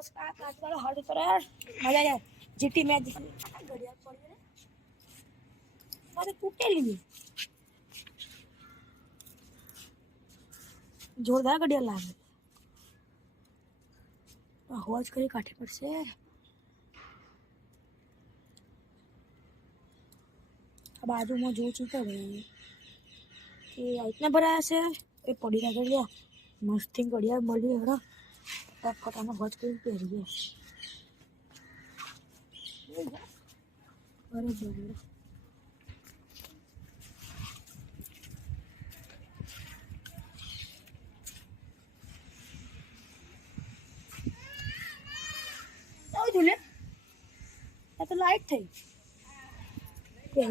બસ આ કાચવાળો હાડો તો યાર મજા યાર જીટી મેચ ઘડિયાળ પડી ને મારે તૂટેલી જોરદાર ઘડિયાળ લાગે અવાજ કરી કાઢી પડશે આ બાજુમાં જોઉં છું તો ભાઈ કે આઈટના ભરાયા છે એ પડી રહ્યા ગયા મસ્તી ઘડિયાળ મળી હરો ટપકટાનો અવાજ કરી પહેરીએ બરોબર झूले तो लाइट थी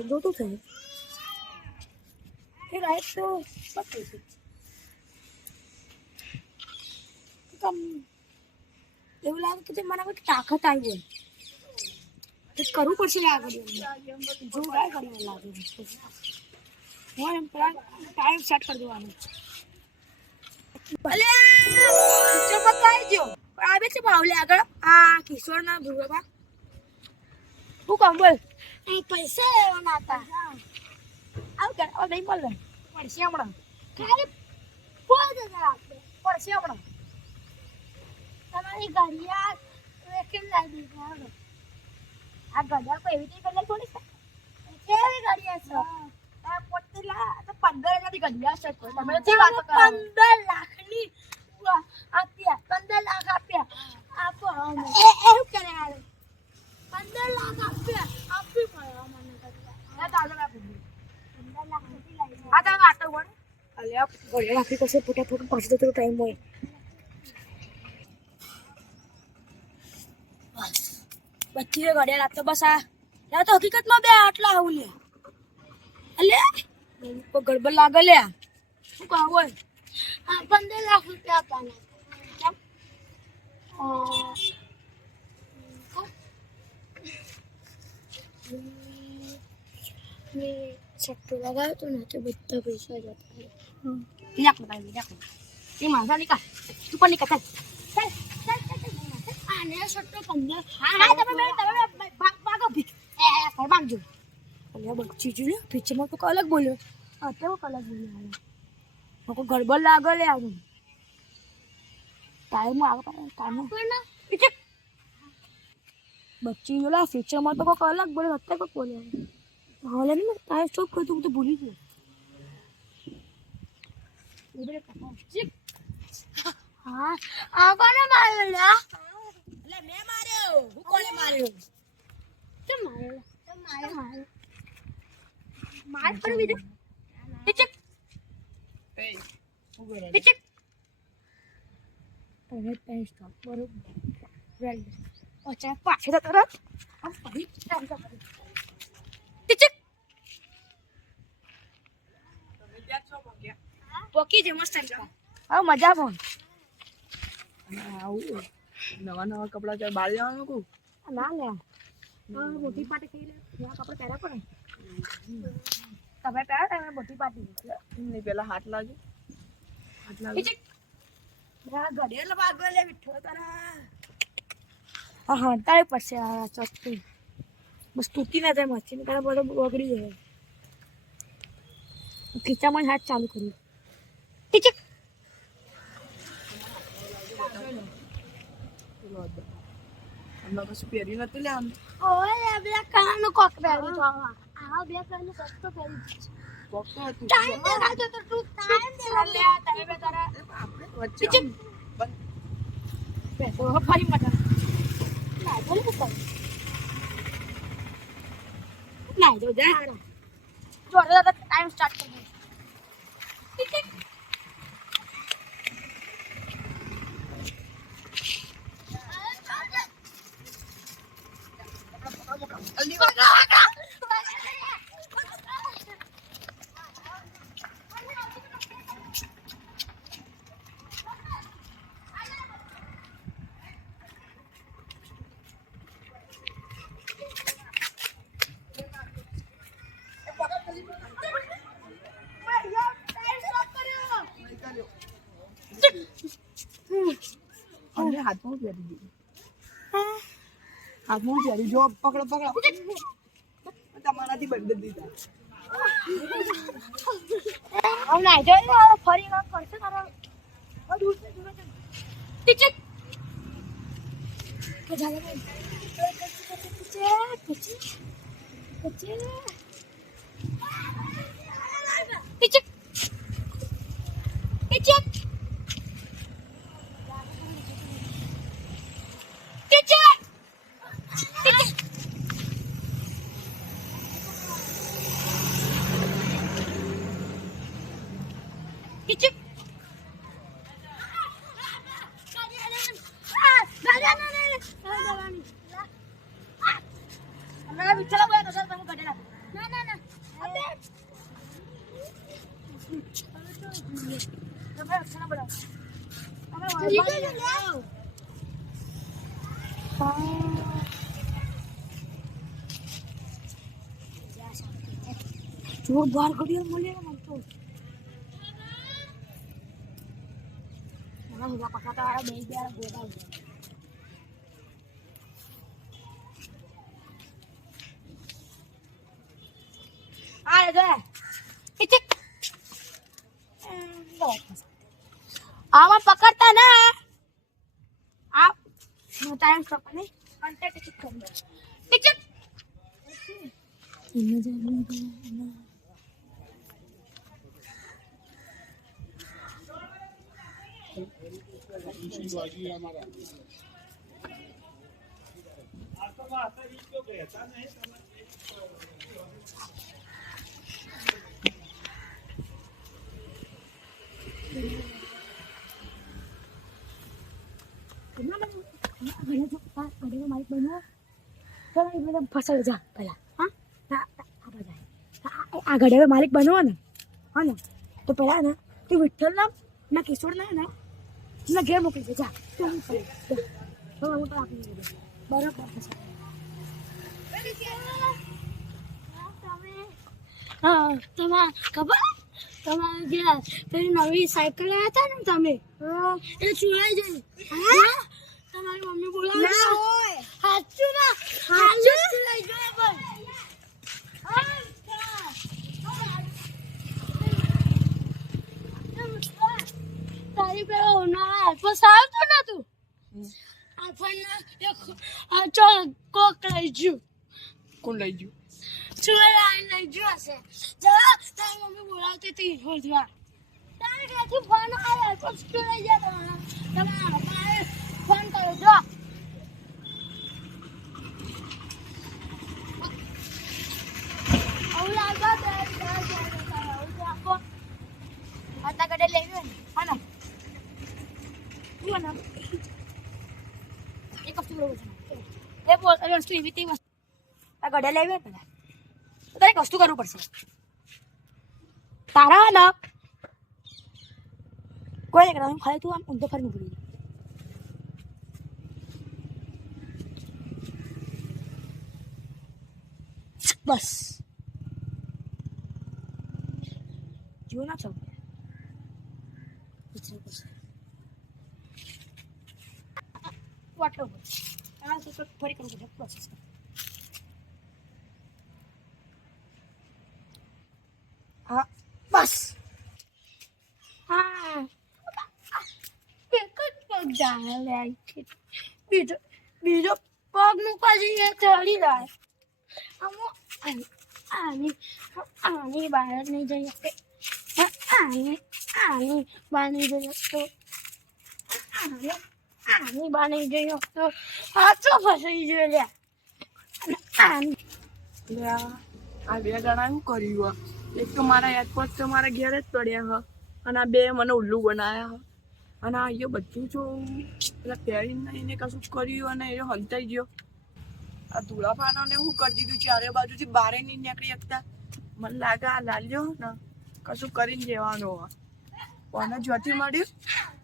दो तो थे फिर लाइट तो बंद थी कम એવું લાગે કે મને કોઈ તાકાત આવી હોય તો કરવું પડશે આ ઘડી જો ગાય ઘડી લાગે હું એમ ટાઈમ સેટ કરી દેવાનો ભલે ચમકાઈ જો આવે છે ભાવલે આગળ આ કિશોરના ભૂરબા હું કામ બોલ પૈસા લેવાના હતા આવ કર ઓ નહીં બોલ પડશે હમણાં ખાલી 5000 આપે પડશે હમણાં તમારી ઘડિયાળ કેમ લાગી આ ઘડિયાળ કોઈ એવી રીતે થોડી છે કેવી ઘડિયાળ છે આ પોતલા તો 15000 ની ઘડિયાળ છે તમે જે વાત કરો 15 લાખની આપ્યા 15 લાખ આપ્યા આપો એવું કરે યાર 15 લાખ આપ્યા આપી પડ્યો મને ના તાજો આપી 15 લાખ નથી લાવી આ તારો આટો વળ અલ્યા ઘડિયાળ આપી પાસે ફટાફટ પાછો તો ટાઈમ હોય બચ્ચી ઘડિયાળ આપતો બસ આ તો હકીકતમાં બે આટલા આવું લે અલે કો ગડબડ લાગે લે શું કહો હોય 15 લાખ રૂપિયા આપવાના મેં સટ્ટો લગાવ્યો તો ને તો બધા પૈસા જતા નાખ એ માથા નીકળ તું પણ નીકળ ચાલ આને સટ્ટો 15 હા તમે ભાગો ભીખ એ ભાગજો અલ્યા બચ્ચી જો ને પીછેમાં તો અલગ બોલ્યો આ તો અલગ બોલ્યો લોકો ગડબડ લાગે લે આનું ટાઈમ આવે ટાઈમ પીછે બચ્ચી જોલા ફીચરમાં તો કોક અલગ બોલે અત્યારે કોક બોલે હાલે ને તારે સ્ટોપ કર તું તો ભૂલી ગયો ઉભરે કાકા હા આ કોને માર્યો લે એટલે મે માર્યો હું કોને માર્યો કેમ માર્યો માર પર બીજો પીછે એ ઉભરે પીછે હવે પેન સ્ટોપ બરોબર વેલ ઓચા પાછે તો તરત આમ પડી કામ કરે પીછે તમે ત્યાં છો પોક્યા પોકી જે મસ્ત આવી હા મજા બોલ આવું નવા કપડા ચાલ બાળ જવાનું કો ના લે મોટી પાટી થઈ લે નવા કપડા પહેરા પડે તમે પહેરા તમે મોટી પાટી નહીં પેલા હાથ લાગે ઘડિયાળ ભાગો લે વિઠ્ઠો તારા હા તારે પડશે આ ચોકથી બસ તૂટી ના જાય મચ્છી તારા બધો બગડી જાય ખીચામાં હાથ ચાલુ કર્યું ઠીક હમણાં કશું પહેર્યું નતું લે આમ ઓય બે કાનનું કોક પહેર્યું તો આ બે કાનનું કોક તો પહેર્યું કોક તો હતું ટાઈમ દેખાતો તો તું ટાઈમ લે તમે બે તારા આપણે વચ્ચે બેસો ફરી મજા ના બોલ કે ના જો જા જો ટાઈમ સ્ટાર્ટ કરી દે ઠીક જલ્દી વાગા હાથમાં પહેરી દીધું હાથમાં ચડી જો પકડો તમારાથી બંધ દીધા હવે નાઈ જાય ફરી વાત કરશે તારો દૂર ટીચર તો જાલે જોરદાર ઘડિયાળ મળે ને તો ના હુવા પકાતા આ બે ગોડા આ રે પિચક આમાં પકડતા ના આ ટાઈમ પકડને કોન્ટેક્ટ ટિક કરી પિચક ફસાઈ જા પેલા આ ઘડે માલિક બનવો ને હા ને તો પેલા ને તું વિઠ્ઠલ ના કિશોર ના ઘેર મોકલી દે જા હું તો આપી દે બરાબર હા તમે ખબર તમારે ગયા પેલી નવી સાયકલ લાવ્યા હતા ને તમે એ ચૂરાઈ જાય તમારી મમ્મી બોલાવે સાચું ના સાચું લઈ જાય પણ તારી પેલો ના બસ આવતો ને તું આપણને ચો કોક લઈ ગયું કોણ લઈ ગયું ચૂરા લઈ ગયું હશે જરા તારી મમ્મી બોલાવતી હતી હોજવા તારે ક્યાંથી ફોન આવ્યો તો લઈ ગયા તમારે ફોન કરો જો आता कडे लेवे हा ना तू ना एक वस्तू बरोबर એ બોલ અરે વસ્તુ એવી તે વસ્તુ આ कडे લેવે પેલા તારે એક વસ્તુ કરવું પડશે તારા ના કોઈ એક રામ ખાલી તું આમ ઊંધો ફરી મૂકી બસ જો ના ચાલ વાટલો આ તો ફરી કરું છું બસ હા બસ હા એક જ પગ જાય લે બીજો પગ મૂકવા જઈએ ચડી જાય આની બહાર નહીં જઈ શકતે આની બહાર નહીં જઈ શકતો આની બહાર નહીં જઈ શકતો આ તો ફસાઈ ગયો લે આ બે જણા શું કર્યું એક તો મારા એરપોર્ટ તો મારા ઘેર જ પડ્યા અને આ બે મને ઉલ્લુ બનાવ્યા અને અહીંયા બધું જો પેલા પહેરીને એને કશું કર્યું અને એ હલતાઈ ગયો આ ધૂળાફાનો ને હું કરી દીધું ચારે બાજુથી બારે નહીં નીકળી શકતા મને લાગે આ લાલ્યો ને કશું કરીને જવાનો કોને જ્યોતિ મળ્યું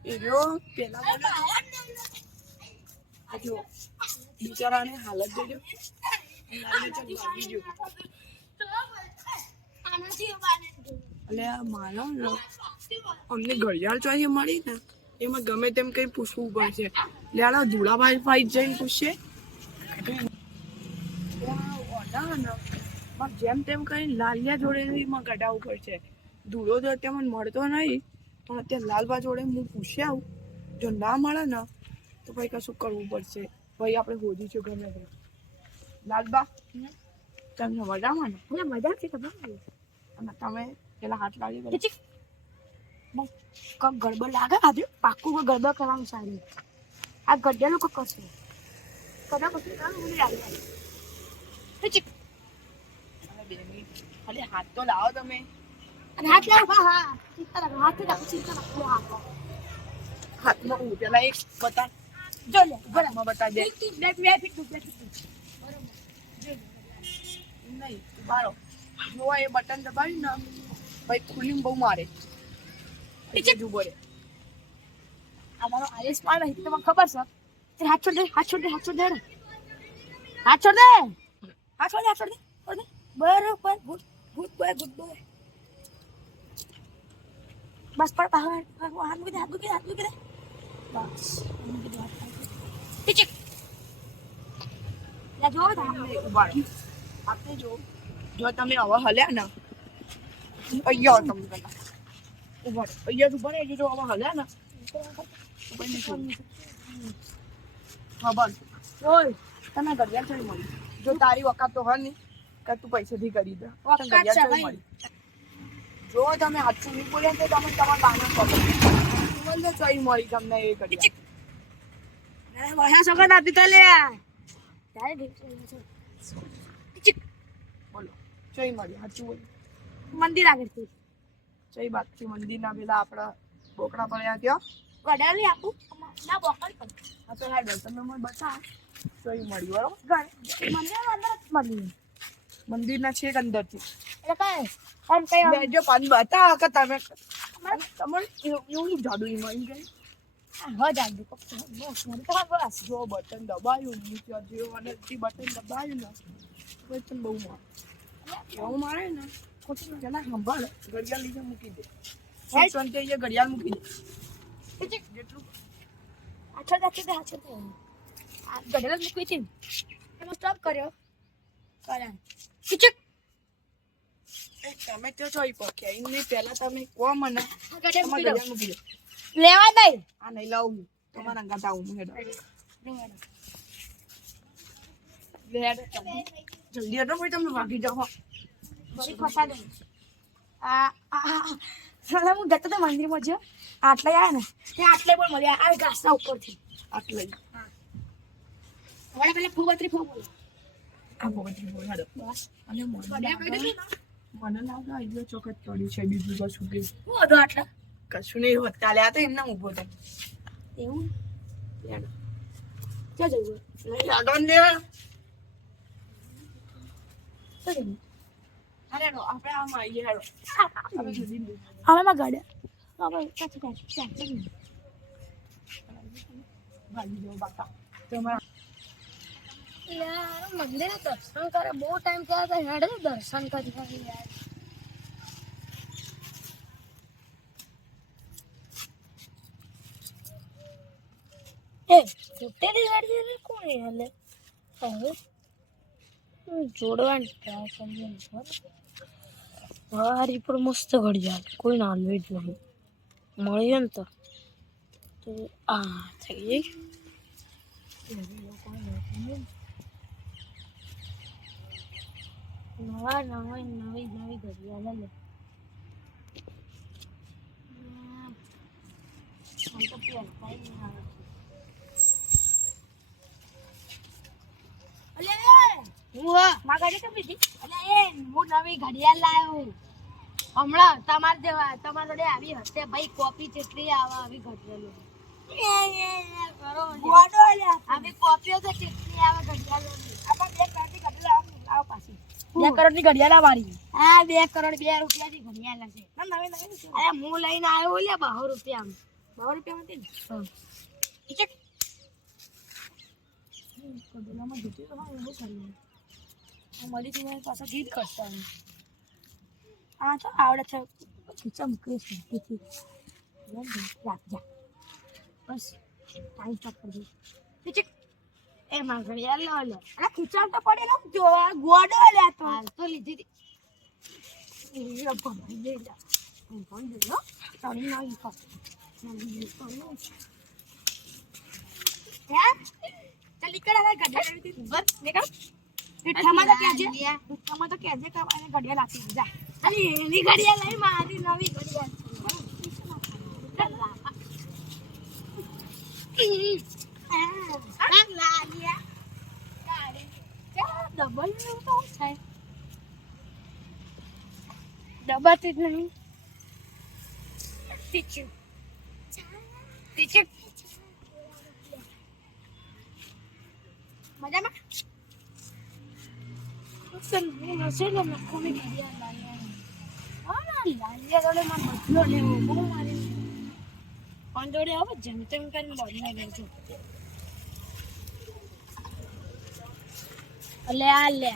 એ રહ્યો પેલા જો બિચારાને હાલત જોજો એટલે મારો અમને ઘડિયાળ ચોથી મળી ને એમાં ગમે તેમ કઈ પૂછવું પડશે એટલે ધૂળાભાઈ જઈને પૂછશે હતા ને મારે જેમ તેમ કરીને લાલિયા જોડે માં કઢાવવું પડશે. ધૂળો તો અત્યારે મને મળતો નહીં, પણ અત્યારે લાલબા જોડે હું પૂછી આવું. જો ના મળે ને તો ભાઈ કશું કરવું પડશે. ભાઈ આપણે હોજી છે ગમે તે. લાલબા તમને મજામાં ને? મને મજા છે ખબર અને તમે પેલા હાથ લાવી દો. કક ગડબડ લાગે આજે પાક્કું કોઈ ગડબડ કરવાનું સારું. આ ગડ્યાનું કોઈ કરશે કદા પછી મને લાગે ખાલી હાથ તો લાવો તમે. અને હાથ લાવ. હા હા ચિંતા લાગે હાથ લાગે ચિંતા લાગે હાથ હાથમાં હું પેલા એક બતા જો લે હાથમાં બતા દે. બે ફીટ નહીં બારો જો એ બટન દબાવ્યું ને ભાઈ ખુલ્લી બહુ મારે. જુબો રે અમારો આયુષ્માન નહીં તમને ખબર છે. તે હાથ છોડ દે હાથ છોડ દે હાથ છોડ દે હાથ છોડ દે હાથ છોડ દે હાથ છોડ દે બરોબર ગુડ ગુડ બોય બસ પર હાથ મૂકી દે હાથ મૂકી દે હાથ મૂકી દે બસ ટીચક લા જો ઉભા રહો. આપણે જો તમે હવે હલ્યા ને અહીંયા તમે કરતા ઉભા રહો. અહીંયા ઉભા રહે જો હવે હલ્યા ને ખબર ઓય તને ઘડિયાળ ચડી મળી. જો તારી વખત તો હોય નહીં કે તું પૈસેથી કરી દે. ઘડિયાળ ચડી મળી. જો તમે હાથું નહીં બોલ્યા તો તમે તમારા બાને પકડો ચડી મળી તમને એ ઘડિયાળ. વહા સગન આપી તો લે તારે બોલો ચઈ મળી હાચું બોલ. મંદિર આગળ થી ચઈ બાકી મંદિરના પેલા આપણા બોકડા પડ્યા ત્યાં ગડા લઈ આપું ના બોકડ પણ હા તો હેડ તમે મને બતાવો ચઈ મળી બરોબર. મંદિર અંદર મંદિર મંદિરના છેક અંદરથી એટલે કઈ આમ કઈ જો પાન બતાવો કે તમે તમારે એવું જાદુ મળી ગઈ. હા જાદુ બસ મને તો બસ જો બટન દબાયું નીચે જે અને બટન દબાયું ને બટન બહુ મારે એવું મારે ને ખોટું પેલા સંભાળ ઘડિયાળ લીધે મૂકી દે. શાંતિ અહીંયા ઘડિયાળ મૂકી દે. જેટલું આછળ આ ગડેલા મૂકી હતી એનો સ્ટોપ કર્યો કર્યા કિચક તમે તો જોઈ પક્યા એમની પહેલા તમે કહો મને ઘડિયાળ મૂકી દે. લેવા દઈ આ નહીં લાવું તમારા અંગાત આવું હું હેડ જલ્દી હટો ભાઈ તમે ભાગી જાઓ. બધી ખસા દે સાલા હું જતો તો મંદિરમાં જ્યો આટલે આવ્યા ને ત્યાં આટલે પણ મળ્યા આ ઘાસના ઉપરથી આટલે હવે પેલા ફૂબત્રી ફૂબ આ ભગવતી બોલ હેડો. બસ અને મને લાગે અહીંયા ચોકટ ચડી છે બીજું કશું કે હું હતો આટલા કશું નહીં હોત. કાલે આ તો એમને ઊભો હતો. એવું હેડો ક્યાં જવું નહીં હેડો ને હેડો આપણે આમ આવીએ હેડો. હવે જલ્દી હવે માં ગાડ્યા હવે કાચી ભાગી જાઓ બાપા તમારા યાર મંદિરે દર્શન કરે બહુ ટાઈમ થયા હતા હેડે દર્શન કરી યાર એ ફૂટેલી ગાડી કોણ હાલે હવે જોડવાની ટ્રાય કરીએ હારી પર મસ્ત ઘડિયાળ કોઈ ના હાલવી જ નહીં મળીએ ને તો આ થઈ ગઈ નવા નવી ઘડિયાળ લે તો પહેરતા નહીં આવે હું નવી ઘડિયાળ લાવ્યો હમણાં તમારે જેવા તમારા જોડે આવી હશે ભાઈ કોપી જેટલી આવે આવી ઘડિયાળો આવી કોપીઓ તો જેટલી આવે ઘડિયાળો 2 કરોડની ઘડિયાળ મારી હા 2 કરોડ 2 રૂપિયાની ઘડિયાળ હશે અરે હું લઈને આવ્યો લે 200 રૂપિયા 200 રૂપિયા મળી થી પાછા ગીત કરતા હા તો આવડે છે ખીચા મૂકી છે રાખજા બસ ટાઈમ સ્ટોપ કરી દે એ માં ઘડિયાળ લો લે અરે ખીચાણ તો પડેલો જો ગોડો લે તો હાલ તો લીધી હતી. એ ભમાઈ દે જા ભમાઈ દે લો તારી નાઈ કા હે ચાલ નીકળ હવે ઘડિયાળ આવી હતી બસ નીકળ મીઠામાં તો કહેજે મીઠામાં તો કહેજે કે એને ઘડિયાળ આપી જા અરે એની ઘડિયાળ નહીં મારી નવી ઘડિયાળ ડબલ તો થાય ડબાતી જ નહીં ટીચર ટીચર મજામાં નસે ને નખોની ઘડિયાળ લાવી હા લાલિયા જોડે માં બદલો લેવો બહુ મારી પણ જોડે હવે જેમ તેમ કરીને બદલા લેજો લે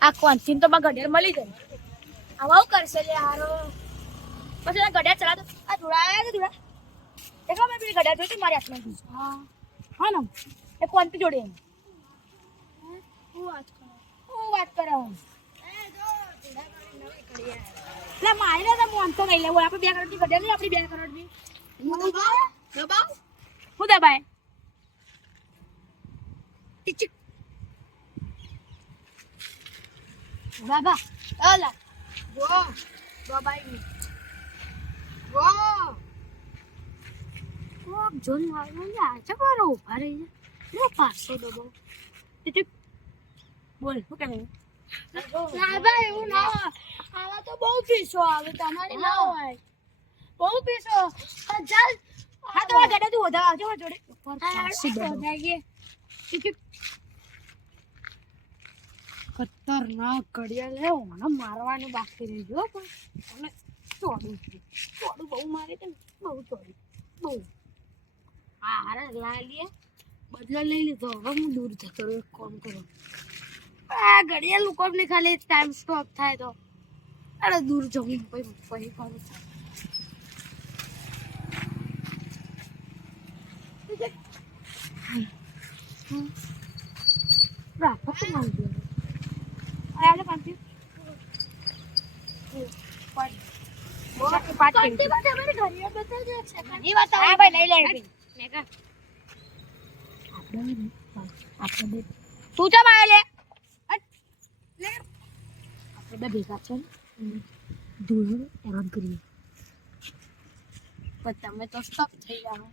આ કોન્ચીન તો માં ઘડિયાળ મળી જાય આવું કરશે લે હારો પછી આ ઘડિયાળ ચલા દો આ જોડાયા છે જોડા દેખો મેં પેલી ઘડિયાળ જોઈ મારી હાથમાં હા હા ને એ કોન્ચી જોડે હું વાત કરો એટલે મારે તો મોન તો લઈ લેવું આપણે 2 કરોડની ઘડિયાળ નહીં આપણી 2 કરોડની દબાવ હું દબાય ટીચક બાબા ઓલા વો દબાઈ વો જોન લાવવાનું યાર છે મારો ઉભા રહી લે પાછો દબાવ ટીચક બોલ શું કરે ના ભાઈ એવું ના આવા તો બહુ પીસો આવે તમારી ના હોય બહુ પીસો ચાલ હા તો ગડે તું ઓધા આવજો જોડે ઉપર પાછી ઓધાઈએ ખતરનાક ઘડિયાળ લે મને મારવાનું બાકી રહી ગયો પણ ચોડું બહુ મારે છે ને બહુ ચોડું બહુ હા અરે લાલીએ બદલો લઈ લીધો હવે હું દૂર જતો રહ્યો એક કામ કરો આ ઘડિયાળ લોકો ને ખાલી ટાઈમ સ્ટોપ થાય તો અરે દૂર જવું પછી કરું રાખો તો માંગજો આલે પાંચી તું ચમ આયો લે આપણે ભેગા છે દૂર એમ કરીએ પણ તમે તો સ્ટોપ થઈ ગયા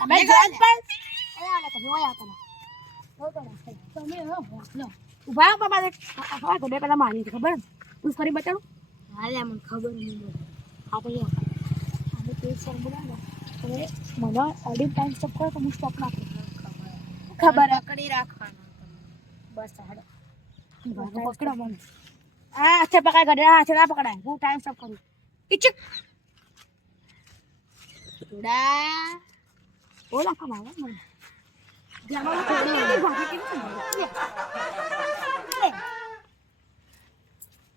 તમે જાત પર આલે તમે ઓયા તમે ઉભા બાબા આ ગડે પેલા મારી ખબર તું ફરી બતાડું હાલે મને ખબર નહીં આપણે આપણે તે સર બોલાવો તમે મને અડી ટાઈમ સ્ટોપ કરો તો હું સ્ટોપ ના કરું ખબર પકડી રાખવાનો બસ હાડો પકડો મને આ હાથે પકડાય ગડે હાથે ના પકડાય હું ટાઈમ સ્ટોપ કરું ઈચક થોડા ઓલા કમાવા મને જામા થોડી ભાગી કે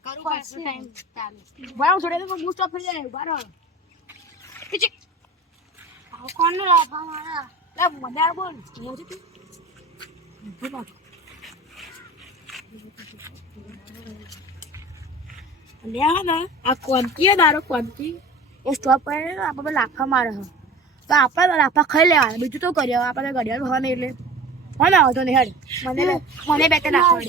કરું પાછો ટાઈમ ચાલે વાવ જોડે તો હું સ્ટોપ થઈ જાય ઉભા રહો ઈચક આ કોણ નો લાભા મારા લે મદાર બોલ હું જ તું લ્યા ના આ કોન્કી દારો કોન્કી એ સ્ટોપ પર આપણે લાફા મારે તો આપણે લાફા ખાઈ લેવા બીજું તો કરીએ આપણે ઘડિયાળ હોય ને એટલે હોય ને આવતો નહીં હેડ મને બે તે નાખવા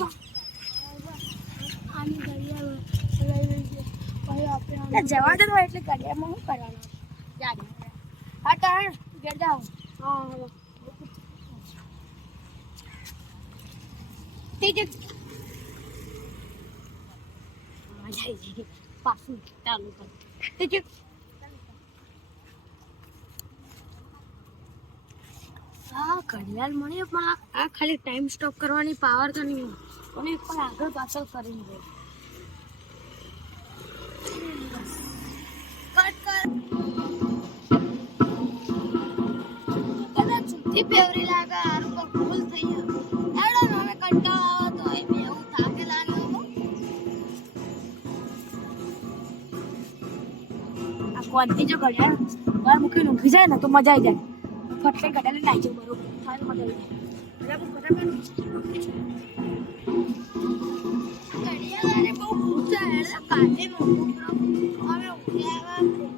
જવા દે એટલે ઘડિયાળમાં શું કરવાનું હા તાર ઘેર જાઓ હા પાછું ચાલુ કર આ ઘડિયાળ મળે પણ આ ખાલી ટાઈમ સ્ટોપ કરવાની પાવર તો નહીં અને પણ આગળ પાછળ કરીને દે કટ કર જુઠ્ઠી પેવરી લાગે આરું તો ભૂલ થઈ ગયો એડો ને હવે કંટાળો આવે તો એ બેવું થાકે લાગે આ કોન્તી જો ઘડિયાળ બાર મૂકીને ઊંઘી જાય ને તો મજા આવી જાય ફટલે ઘડિયાળ નાઈ જાય બરોબર સારું મજા આવી ફટાફટ ઘડિયાળે બહુ ઊંચા એટલે કાઢે મોટું હવે ઉઠ્યા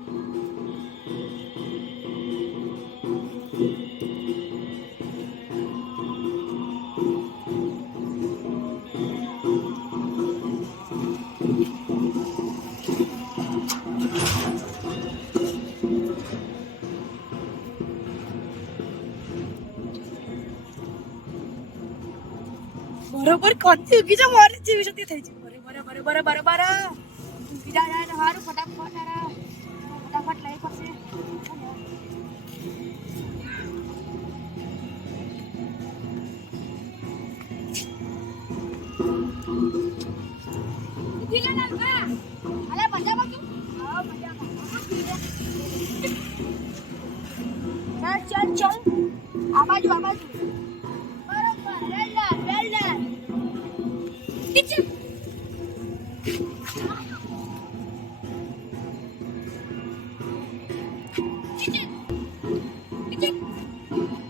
બરોબર કોણથી ઉગી જા મારી જેવી સતી થઈ છે બરાબર ઉગી જાય ને હારું ફટાફટ લઈ પડશે ઉગી જા ના અલે મજામાં છું હા મજામાં ચાલ આ બાજુ બરોબર વેલ્ડર કિચન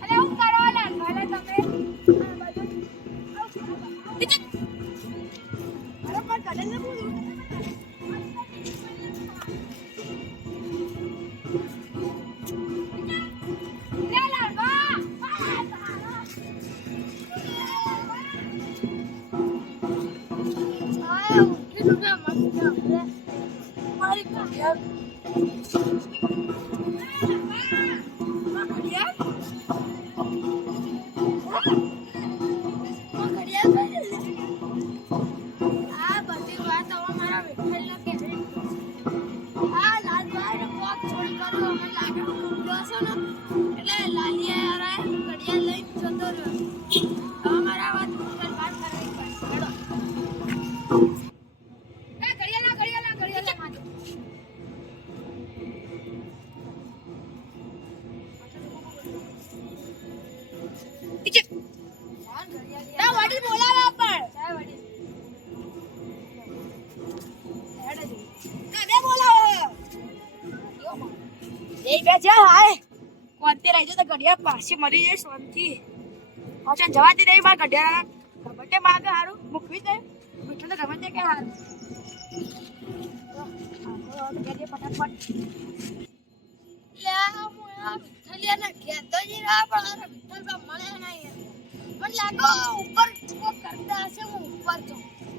અરે હું કરવાના ભલે તમે આ બાજુ કિચન બરોબર કડે ને બોલું ઘડિયાળ પાછી મળી જાય શાંતિ પાછા જવાતી નહીં મારા ઘડિયાળ ગમે તે માગે સારું મૂકવી દે મીઠું તો ગમે તે કે સારું ફટાફટ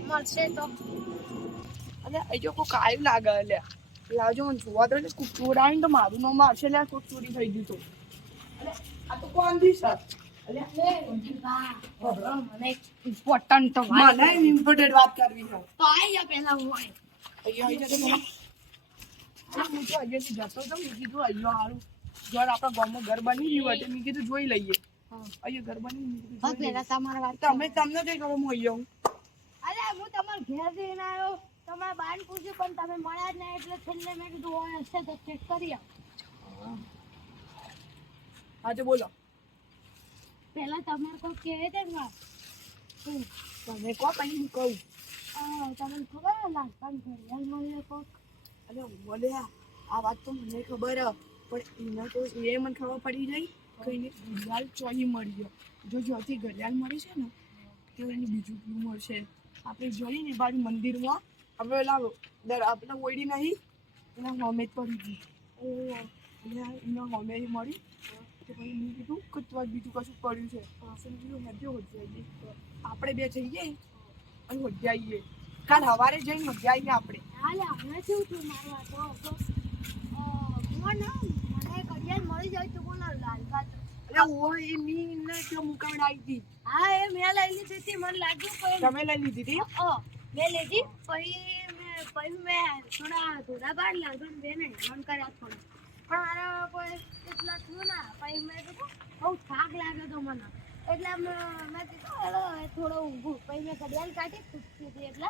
મળશે તો અને એ જો કોઈ કાયું લાગે અલ્યા લાવજો મને જોવા દો એટલે ચોરાણી તો મારું નામ આવશે એટલે કોઈ ચોરી થઈ ગયું તો આ તો કોણ દી સર મને ઇમ્પોર્ટન્ટ તો મને ઇમ્પોર્ટન્ટ વાત કરવી છે તો આયા પેલા હોય અહીંયા તો મને હું તો અહીંયાથી જતો હતો મેં કીધું અહીંયા સારું ઘર આપણા ગામમાં ઘર બની ગયું હોય મેં કીધું જોઈ લઈએ અહીંયા ઘર બની પેલા તમારા વાત તમે તમને કઈ ખબર હું અહીંયા અરે હું તમારા ઘેર જઈને આવ્યો તમારા બાન પૂછ્યું પણ તમે મળ્યા જ નહીં એટલે છેલ્લે મેં કીધું હોય હશે તો ચેક કરી આવો હા તો બોલો પેલા તમારે કોઈ કહે છે ને તમે કહો પછી હું કહું તમને ખબર હે લાગતા ઘડિયાળ મળે કોક અરે બોલ્યા આ વાત તો મને ખબર પણ એને તો એ મને ખબર પડી ગઈ કે એને ઘડિયાળ ચોરી મળી ગયો જો જ્યાંથી ઘડિયાળ મળી છે ને તો એને બીજું ક્યુ મળશે આપણે જોઈએ ને બાજુ મંદિરમાં આપણે આપણે ઓયડી નહીં એના હોમે જ પડી ગઈ એના હોમે મળી તો પછી મેં કીધું કે તો બીજું કશું પડ્યું છે આપણે કીધું હજુ હોજાઈએ આપણે બે જઈએ અને હોજાઈએ કાલ સવારે જઈને હોજાઈએ આપણે હાલે આપણે શું થયું મારું વાતો કોણ મને ઘડિયાળ મળી જાય તો કોણ લાલકા અરે ઓ એ મીને કે મુકાવડ આવી હતી હા એ મેં લઈ લીધી હતી મને લાગ્યું કોઈ તમે લઈ લીધી હતી મેં લીધી પછી મેં થોડા ધોરા બાર લાગ્યો ને બેને હેરાન કર્યા થોડા પણ મારા કોઈ એટલા થયું ના પછી મેં કીધું બહુ થાક લાગ્યો તો મને એટલે મેં કીધું હવે થોડો ઊંઘું પછી મેં ઘડિયાળ કાઢી ખૂટતી હતી એટલે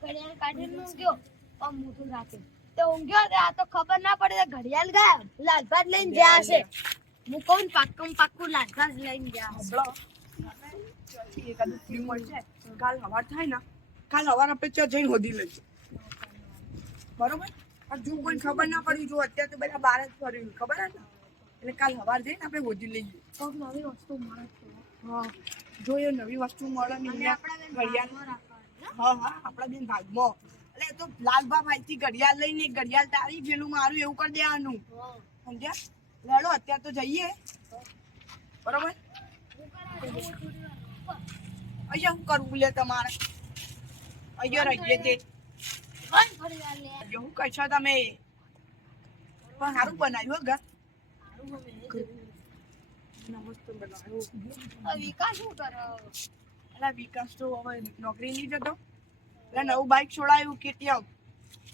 ઘડિયાળ કાઢીને ઊંઘ્યો પણ મોટું રાખે તો ઊંઘ્યો આ તો ખબર ના પડે ઘડિયાળ ગયા લાલભાત લઈને ગયા હશે હું કહું પાક્કું લાલભાત લઈને ગયા હશે એકાદું ફ્રી મળશે કાલ સવાર થાય ને કાલ સવાર આપણે ત્યાં જઈને હોધી લઈશું બરોબર જો કોઈ ખબર ના પડી જો અત્યારે તો બધા બહાર જ ફર્યું ખબર હે ને એટલે કાલ સવાર જઈને આપણે હોજી લઈએ. કોક નવી વસ્તુ મળે છે. હા જો એ નવી વસ્તુ મળે ને અને આપણે ઘડિયાળ રાખવાનું. હા આપણા બેન ભાગમાં એટલે તો લાલબા ભાઈથી ઘડિયાળ લઈને ઘડિયાળ તારી પેલું મારું એવું કરી દેવાનું સમજ્યા. લેડો અત્યારે તો જઈએ બરોબર. અહીંયા શું કરવું લે તમારે અહીંયા રહીએ તે શું કહેશો તમે પણ સારું બનાવ્યું ઘર મસ્ત બનાવ્યું. વિકાસ શું કરે એટલે વિકાસ તો હવે નોકરી નહીં જતો એટલે નવું બાઇક છોડાયું કેટીએમ.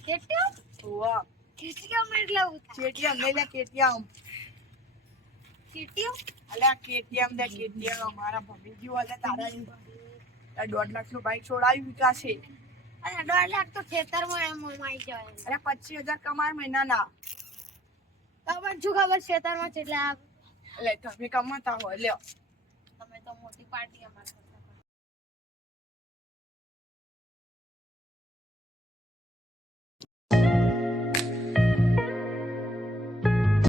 કેટીએમ વાહ કેટીએમ એટલે કેટીએમ લઈ લે કેટીએમ કેટીએમ અલ્યા કેટીએમ દે કેટીએમ મારા ભમી ગયું એટલે તારા 1.5 લાખનું બાઇક છોડાયું વિકાસે. અને 1.5 લાખ તો ખેતરમાં એમ આવી જાય. અરે 25,000 કમાય મહિનાના. તમને શું ખબર ખેતરમાં કેટલા એટલે તમે કમાતા હોય લ્યો. તમે તો મોટી પાર્ટી અમાર